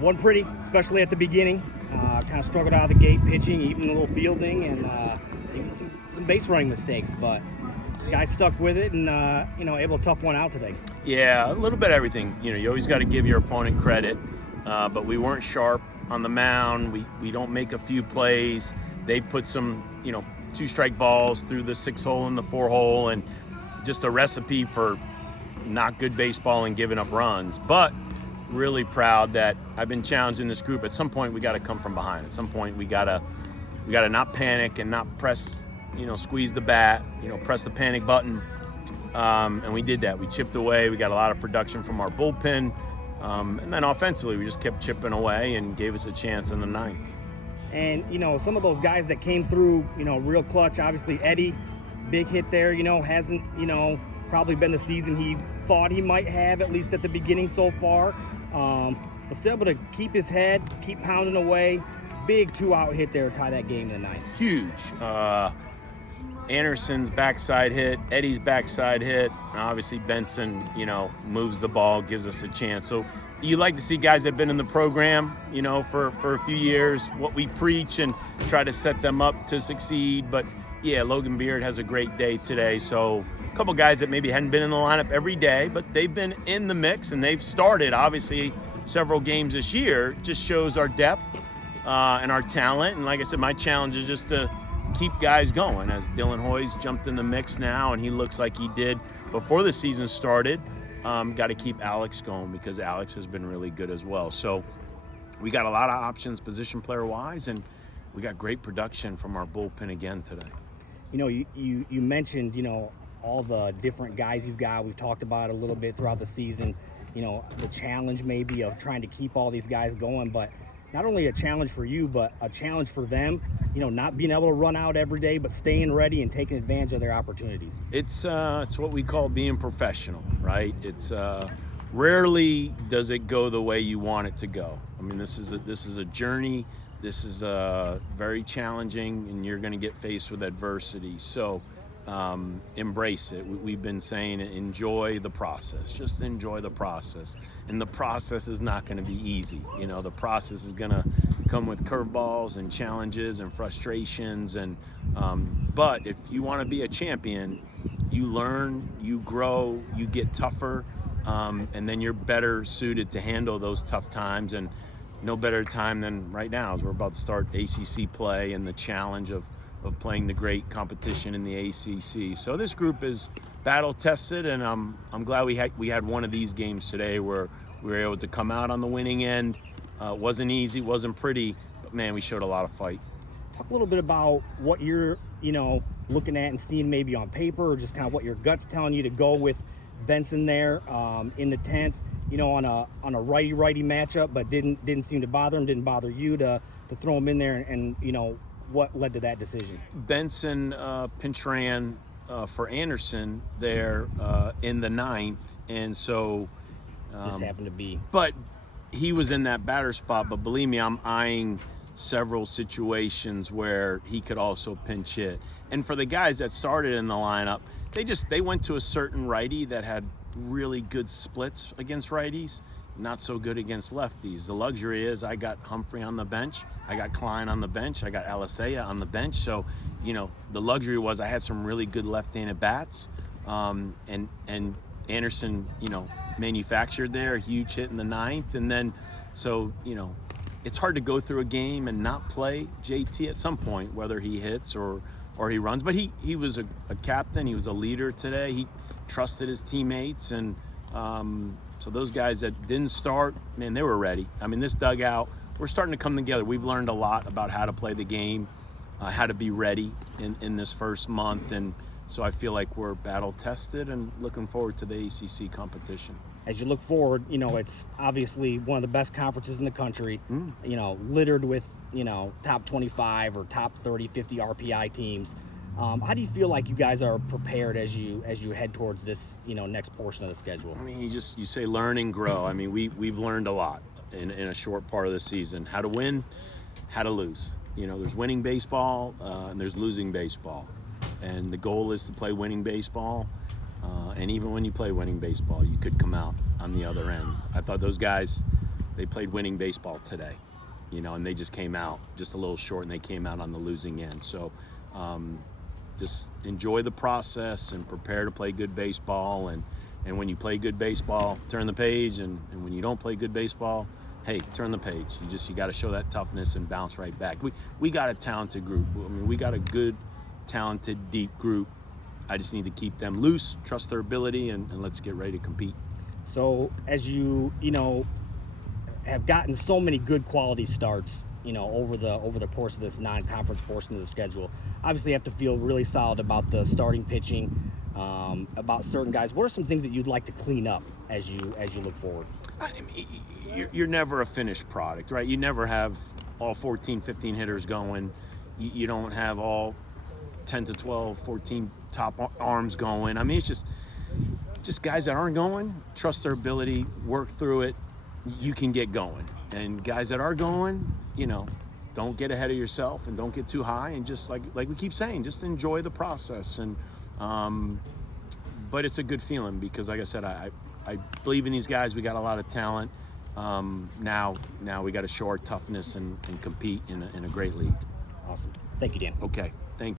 Wasn't pretty, especially at the beginning. Kind of struggled out of the gate pitching, even a little fielding, and even some base running mistakes. But guys stuck with it and able to tough one out today. Yeah, a little bit of everything. You always got to give your opponent credit, but we weren't sharp on the mound. We don't make a few plays. They put some 2-strike balls through the 6-hole and the 4-hole, and just a recipe for not good baseball and giving up runs. But really proud that I've been challenging this group. At some point, we got to come from behind. At some point, we gotta not panic and not press, squeeze the bat, press the panic button. And we did that. We chipped away. We got a lot of production from our bullpen. And then offensively, we just kept chipping away and gave us a chance in the ninth. And, some of those guys that came through, real clutch, obviously Eddie, big hit there, hasn't, probably been the season he thought he might have, at least at the beginning so far. But still able to keep his head, keep pounding away. Big 2-out hit there to tie that game in the ninth. Huge. Anderson's backside hit, Eddie's backside hit, and obviously Benson, moves the ball, gives us a chance. So you like to see guys that have been in the program, for a few years, what we preach and try to set them up to succeed. But yeah, Logan Beard has a great day today. So a couple guys that maybe hadn't been in the lineup every day, but they've been in the mix and they've started, obviously, several games this year. Just shows our depth and our talent. And like I said, my challenge is just to keep guys going, as Dylan Hoy's jumped in the mix now, and he looks like he did before the season started. Got to keep Alex going because Alex has been really good as well. So we got a lot of options position player wise, and we got great production from our bullpen again today. You mentioned, all the different guys you've got. We've talked about it a little bit throughout the season, the challenge maybe of trying to keep all these guys going, but not only a challenge for you, but a challenge for them, not being able to run out every day, but staying ready and taking advantage of their opportunities. It's what we call being professional, right? It's rarely does it go the way you want it to go. I mean, this is a journey. This is very challenging, and you're going to get faced with adversity. So embrace it. We've been saying enjoy the process. Just enjoy the process. And the process is not going to be easy. The process is going to come with curveballs and challenges and frustrations. And but if you want to be a champion, you learn, you grow, you get tougher, and then you're better suited to handle those tough times. And no better time than right now as we're about to start ACC play and the challenge of playing the great competition in the ACC. So this group is battle tested, and I'm glad we had one of these games today where we were able to come out on the winning end. Wasn't easy, wasn't pretty, but man, we showed a lot of fight. Talk a little bit about what you're looking at and seeing maybe on paper, or just kind of what your gut's telling you to go with Benson there in the 10th. On a righty-righty matchup, but didn't seem to bother him, didn't bother you to throw him in there, and what led to that decision? Benson pinch ran for Anderson there in the 9th, and so just happened to be. But he was in that batter spot. But believe me, I'm eyeing several situations where he could also pinch hit. And for the guys that started in the lineup, they went to a certain righty that had really good splits against righties, not so good against lefties. The luxury is I got Humphrey on the bench, I got Klein on the bench, I got Alisea on the bench. So, the luxury was I had some really good left-handed bats, and Anderson, manufactured there a huge hit in the 9th, and then so it's hard to go through a game and not play JT at some point, whether he hits or he runs. But he was a captain, he was a leader today. He trusted his teammates, and so those guys that didn't start, man, they were ready. I mean, this dugout, we're starting to come together. We've learned a lot about how to play the game, how to be ready in this first month, and so I feel like we're battle tested and looking forward to the ACC competition. As you look forward, it's obviously one of the best conferences in the country, littered with, top 25 or top 30, 50 RPI teams. How do you feel like you guys are prepared as you head towards this, next portion of the schedule? I mean, you say learn and grow. I mean, we've learned a lot in a short part of the season. How to win, how to lose. There's winning baseball and there's losing baseball. And the goal is to play winning baseball And even when you play winning baseball, you could come out on the other end. I thought those guys, they played winning baseball today, and they just came out just a little short, and they came out on the losing end. So just enjoy the process and prepare to play good baseball. And when you play good baseball, turn the page. And when you don't play good baseball, hey, turn the page. You got to show that toughness and bounce right back. We got a talented group. I mean, we got a good, talented, deep group. I just need to keep them loose, trust their ability, and let's get ready to compete. So as you have gotten so many good quality starts, over the course of this non-conference portion of the schedule, obviously you have to feel really solid about the starting pitching, about certain guys. What are some things that you'd like to clean up as you look forward? I mean, you're never a finished product, right? You never have all 14, 15 hitters going. You don't have all 10 to 12, 14 top arms going. I mean, it's just guys that aren't going, trust their ability, work through it. You can get going. And guys that are going, don't get ahead of yourself and don't get too high. And just like we keep saying, just enjoy the process. And but it's a good feeling because, like I said, I believe in these guys. We got a lot of talent. Now we got to show our toughness and compete in a great league. Awesome. Thank you, Dan. Okay. Thank you.